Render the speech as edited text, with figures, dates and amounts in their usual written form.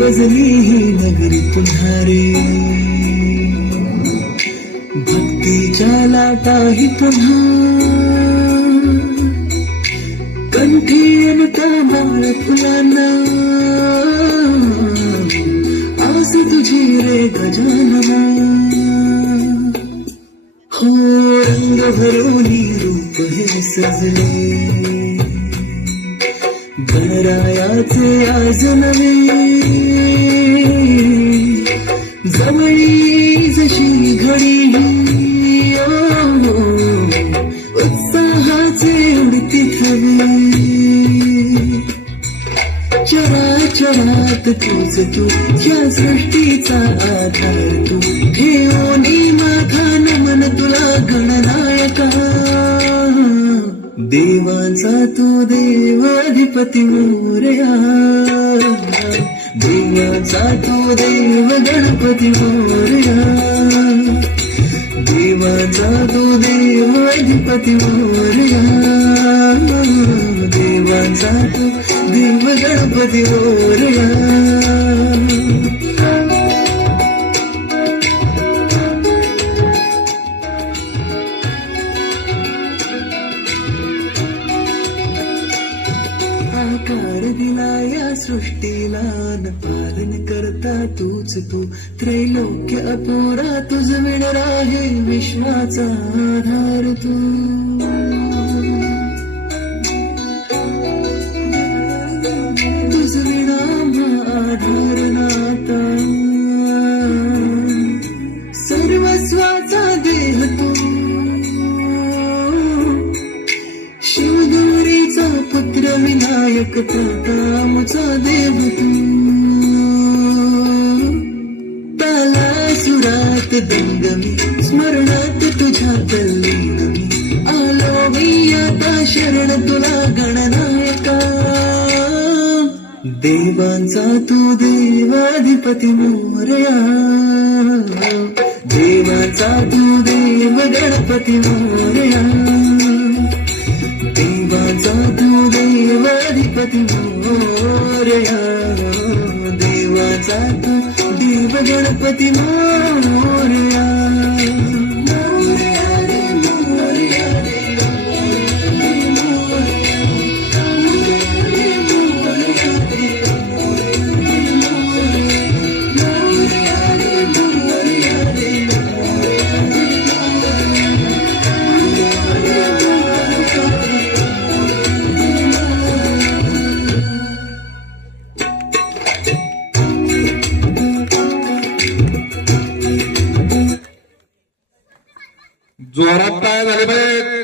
वजली ही नगरी पुन्हा रे, भक्तीच्या लाटाही पुन्हा, कंठी अनका माळ फुलांना, आस तुझी रे गजानना. हो रंग भरोनी रूप हे सजले, गणरायाचे आज नवे, जवळी जशी घडी उत्साहाचे उडती थवे. चराचरात तूच तू, या सृष्टीचा आधार तू, ठेवोनी माझा नमन तुला गणनायका. देवांचा तू देव अधिपती मोरया, देवांचा तू देव गणपती मोरया, देवांचा तू देव अधिपती मोरया, देवांचा तू देव गणपती मोरया. आकार दिला या सृष्टीला, न पालन करता तूच तू, त्रैलोक्य अपुरा तुझ विणर आहे, विश्वाचा आधार तू. तुझ विणा आधार नाता, सर्वस्वाचा देह तू, शिवगौरीचा पुत्र विनायक प्रतामुचा देव तू. तालासुरात दंगमी, स्मरणात तुझ्या तल्लीन मी, आलो मी आता शरण तुला गणनायका. देवांचा तू देवाधिपती मोरया, देवांचा तू देव गणपती मोरया, देवाचा तू देवाधिपती मोरया, देवाचा तू देव गणपती मोरया. जोरात काय झाले पाहिजे.